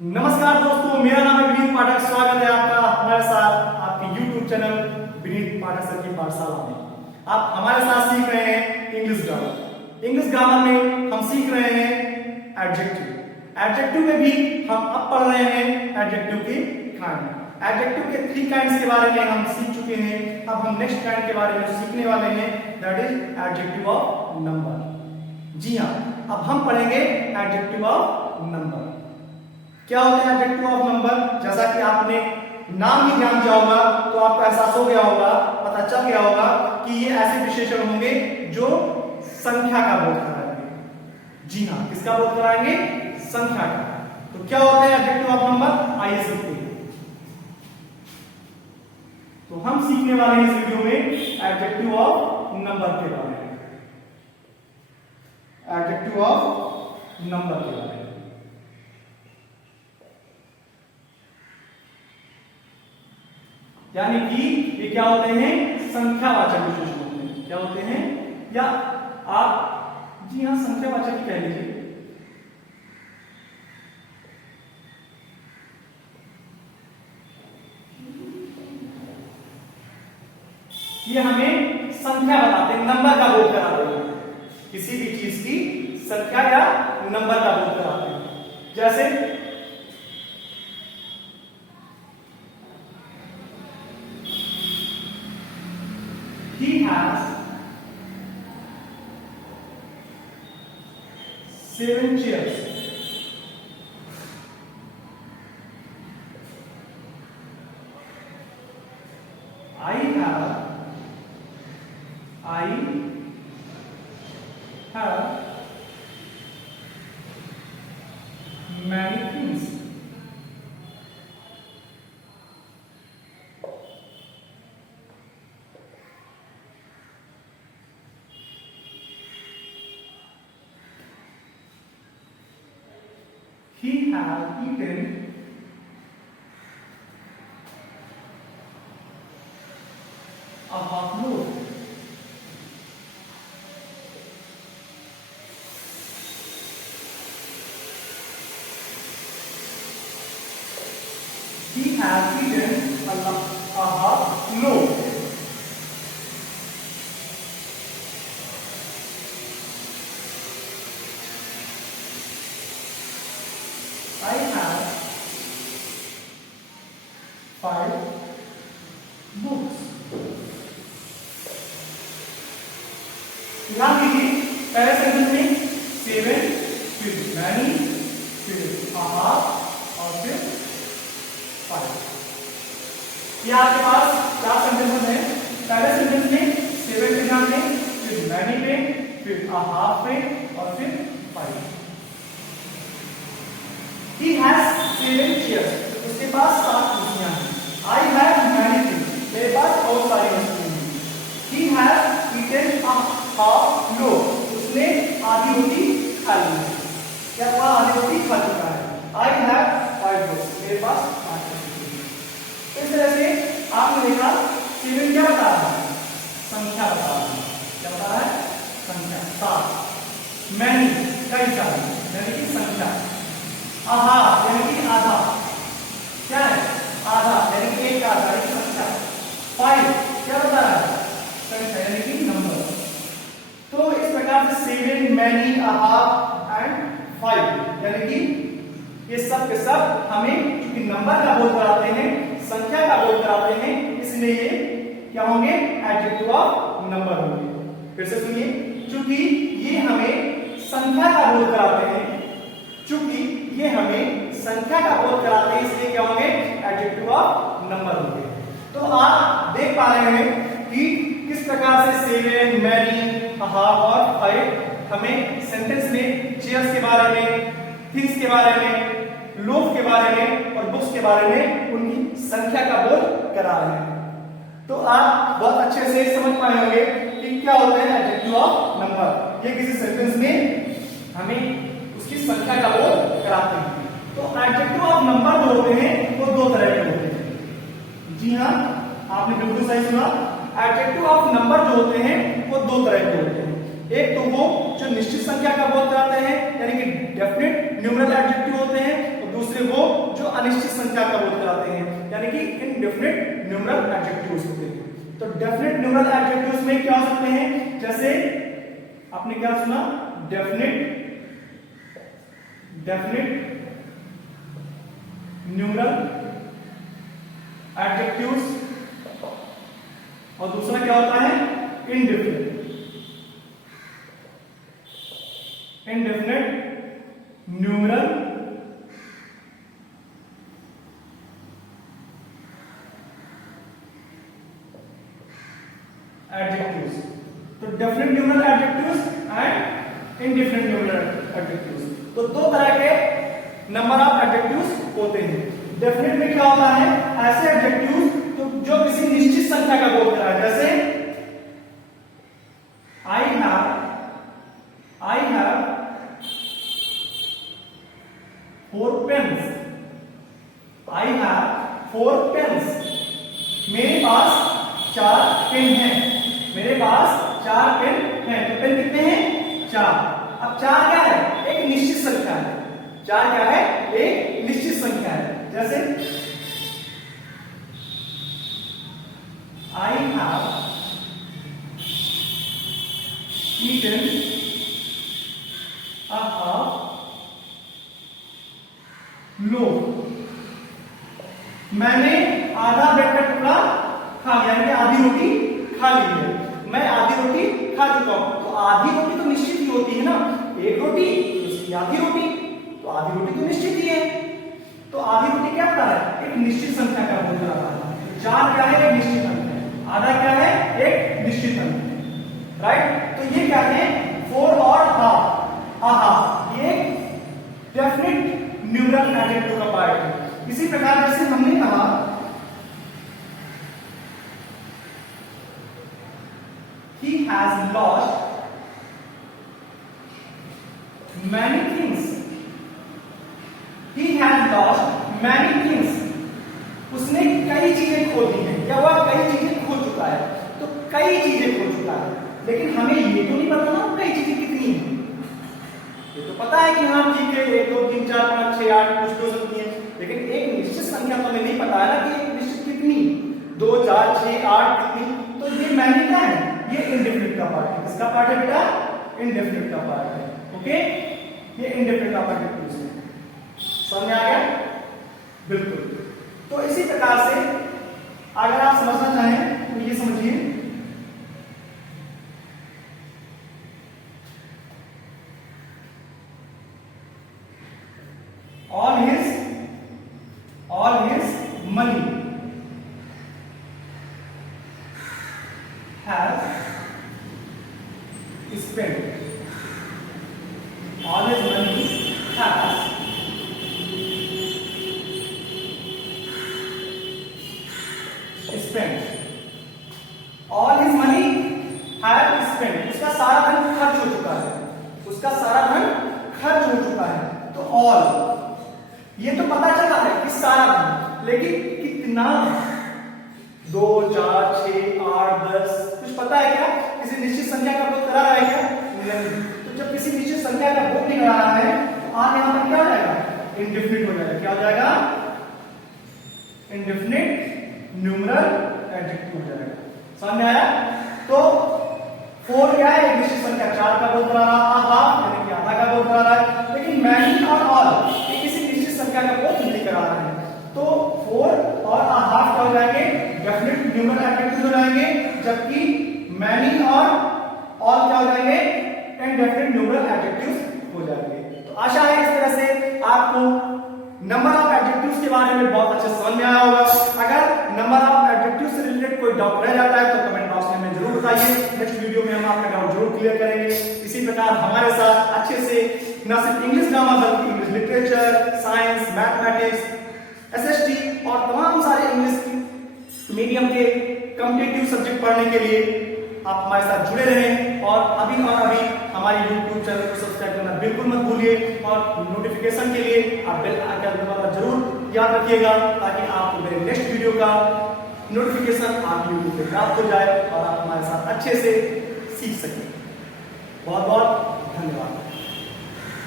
नमस्कार दोस्तों, मेरा नाम है विनीत पाठक। स्वागत है आपका हमारे साथ आपके YouTube चैनल विनीत पाठक सर की पाठशाला में। आप हमारे साथ सीख रहे हैं इंग्लिश ग्रामर। इंग्लिश ग्रामर में हम सीख रहे हैं एडजेक्टिव। एडजेक्टिव में भी हम अब पढ़ रहे हैं एडजेक्टिव के काइंड। एडजेक्टिव के 3 काइंड्स के बारे में हम सीख चुके हैं। अब हम नेक्स्ट काइंड के बारे में सीखने वाले हैं, that is adjective of number. जी हाँ, अब हम पढ़ेंगे एडजेक्टिव ऑफ नंबर। क्या होता है एडजेक्टिव ऑफ नंबर? जैसा कि आपने नाम ही ध्यान दिया होगा तो आपको एहसास हो गया होगा, पता चल गया होगा कि ये ऐसे विशेषण होंगे जो संख्या का बोध कराएंगे। जी हाँ, किसका बोध कराएंगे? संख्या का। तो क्या होता है एडजेक्टिव ऑफ नंबर? आइए सीखते हैं। तो हम सीखने वाले हैं इस वीडियो में एडजेक्टिव ऑफ नंबर के बारे में। एडजेक्टिव ऑफ नंबर के बारे में यानी कि ये क्या होते हैं? संख्यावाचक विशेषण होते हैं। क्या होते हैं? या आप जी हाँ संख्यावाचक ही कह लीजिए। ये हमें संख्या बताते हैं, नंबर का बोध कराते हैं। किसी भी चीज की संख्या या नंबर का बोध कराते हैं। जैसे he has 7 chairs. I have many things. He has eaten a half loaf. He has eaten a half loaf. I have 5 books. ध्यान दीजिए, पहले सेंटेंस में 7, फिर many, फिर a half और फिर 5। ये आपके पास 4 सेंटेंस हैं। पहले सेंटेंस में 7 पे ध्यान दें, फिर many पे, फिर a half पे और फिर 5। He has 7 chairs. उसके पास 7 कुर्सियां हैं। I have many things. मेरे पास बहुत सारी वस्तुएं हैं। He has eaten a half loaf. उसने आधी रोटी खा ली है। क्या हुआ? आधी रोटी खा चुका है। I have 5 books. मेरे पास 5 पुस्तकें हैं। इस तरह से आपने देखा 7 क्या बता रहा है? संख्या बता रहा है। क्या बता रहा है? संख्या 7। Many कई सारी, यानी कि संख्या। आधा यानी कि आधा, क्या है? आधा यानी कि एक आधा, यानी कि संख्या। 5 क्या बता रहा है? संख्या यानी कि नंबर। तो इस प्रकार से 7, many, a half एंड 5 यानी कि ये सब के सब हमें क्योंकि नंबर का बोध कराते हैं, संख्या का बोध कराते हैं, इसलिए ये क्या होंगे? एडजेक्टिव ऑफ नंबर होंगे। फिर से सुनिए, क्योंकि ये हमें संख्या का बोध कराते हैं, चूंकि ये हमें संख्या का बोध कराते हैं, इसलिए क्या होंगे? एडजेक्टिव ऑफ नंबर होंगे। तो आप देख पा रहे हैं कि किस प्रकार से 7, many, a half और 5 हमें सेंटेंस में चेयर्स के बारे में, थिंग्स के बारे में, लोफ के बारे में और बुक्स के बारे में उनकी संख्या का बोध करा रहे हैं। तो आप बहुत अच्छे से समझ पाए होंगे कि क्या होता है एडजेक्टिव ऑफ नंबर। ये किसी सेंटेंस में हमें उसकी संख्या का बोध कराते हैं। तो एडजेक्टिव ऑफ नंबर जो होते हैं वो 2 तरह के होते हैं। जी हाँ, आपने बिल्कुल सही सुना। एडजेक्टिव ऑफ नंबर जो होते हैं वो 2 तरह के होते हैं। एक तो वो जो निश्चित संख्या का बोध कराते हैं, यानी कि डेफिनेट न्यूमरल एडजेक्टिव होते हैं, और दूसरे वो अनिश्चित संख्या का बोध कराते हैं, यानी कि इनडेफिनिट न्यूमरल एडजेक्टिव्स होते हैं। तो डेफिनिट न्यूमरल एडजेक्टिव्स में क्या हो सकते हैं, जैसे आपने क्या सुना, डेफिनिट न्यूमरल एडजेक्टिव्स, और दूसरा क्या होता है, इनडेफिनिट न्यूमरल एडजेक्टिव्स। तो definite numeral adjectives and indefinite numeral adjectives, तो दो तरह के नंबर ऑफ एडजेक्टिव्स होते हैं। डेफिनिट में क्या होता है, ऐसे एडजेक्टिव्स तो जो किसी निश्चित संख्या का बोध कराए, जैसे I have 4 pens. I have 4 pens. मेरे पास 4 पेन हैं। मेरे पास 4 पेन हैं। तो पेन कितने हैं, 4। अब 4 क्या है, एक निश्चित संख्या है। 4 क्या है, एक निश्चित संख्या है। जैसे I have eaten a half loaf. मैंने आधा ब्रेड का टुकड़ा खा लिया, यानी कि आधी रोटी खा ली है। मैं आधी रोटी खा चुका हूं। तो आधी रोटी तो निश्चित ही होती है ना, एक रोटी उसकी आधी रोटी, तो आधी रोटी तो निश्चित ही है। तो आधी रोटी क्या होता है, एक निश्चित संख्या का बोध कराता है। 4 क्या है, एक निश्चित अंक है। आधा क्या है, एक निश्चित अंक है, राइट। तो ये क्या है, 4 और हाफ, ये डेफिनिट न्यूमरल एडजेक्टिव का पार्ट है। इसी प्रकार जैसे हमने कहा he has lost many things. He has lost many things. उसने कई चीजें खो दी हैं, या वह कई चीजें खो चुका है। तो कई चीजें खो चुका है, लेकिन हमें ये तो नहीं पता ना कई चीजें कितनी हैं। ये तो पता है कि हाँ ठीक है, 1 2 3 4 5 6 8 कुछ हो सकती है, लेकिन एक निश्चित संख्या तो हमें नहीं पता है ना कि एक निश्चित कितनी, 2 4 6 8 कितनी। तो ये मैंने क्या है, ये इनडेफिनिट का पार्ट है। किसका पार्ट है बेटा, इनडेफिनिट का पार्ट है। ओके, ये इनडेफिनिट का पार्ट है। समझ में आ गया, बिल्कुल। तो इसी प्रकार से अगर आप समझना चाहें तो ये समझिए, all his money has spent. All his money has spent. All his money has spent. उसका सारा धन खर्च हो चुका है। उसका सारा धन खर्च हो चुका है। तो all, ये तो पता चला है कि सारा धन, लेकिन कितना, 2 4 6 8 10, कुछ पता है क्या, किसी निश्चित संख्या का बोध करा रहा है क्या, नहीं। तो जब किसी निश्चित संख्या का बोध नहीं करा रहा है तो आप यहां पर क्या हो जाएगा, इनडेफिनिट हो जाएगा। क्या हो जाएगा, इनडेफिनिट न्यूमरल एडजेक्टिव हो जाएगा। समझ में आया। तो 4 क्या है, एक निश्चित संख्या, 4 का बोध करा रहा, हाफ यानी कि आधा का बोध करा रहा है, लेकिन मैनी और ऑल ये किसी निश्चित संख्या का बोध नहीं करा रहा है। तो 4 और हाफ क्या हो जाएंगे, डेफिनिट न्यूमरल एडजेक्टिव हो जाएंगे, जबकि मैनी और ऑल क्या हो जाएंगे, इनडेफिनिट न्यूमरल एडजेक्टिव्स हो जाएंगे। तो आशा है इस तरह से आपको नंबर ऑफ एडजेक्टिव्स के बारे में बहुत अच्छे समझ में आया होगा। अगर नंबर ऑफ एडजेक्टिव्स से रिलेटेड कोई डाउट रह जाता है तो कमेंट बॉक्स में हमें जरूर बताइए। नेक्स्ट वीडियो में हम आपका डाउट जरूर क्लियर करेंगे। इसी प्रकार हमारे साथ अच्छे से न सिर्फ इंग्लिश ग्रामर बल्कि English literature, science, mathematics, SST और तमाम सारे इंग्लिश मीडियम के कॉम्पिटिटिव सब्जेक्ट पढ़ने के लिए आप हमारे साथ जुड़े रहें। और अभी हमारे YouTube चैनल को सब्सक्राइब करना बिल्कुल मत भूलिए, और नोटिफिकेशन के लिए आप बेल आइकन दबाना जरूर याद रखिएगा, ताकि आपको मेरे नेक्स्ट वीडियो का नोटिफिकेशन आप YouTube पे प्राप्त हो जाए और आप हमारे साथ अच्छे से सीख सकें। बहुत बहुत धन्यवाद।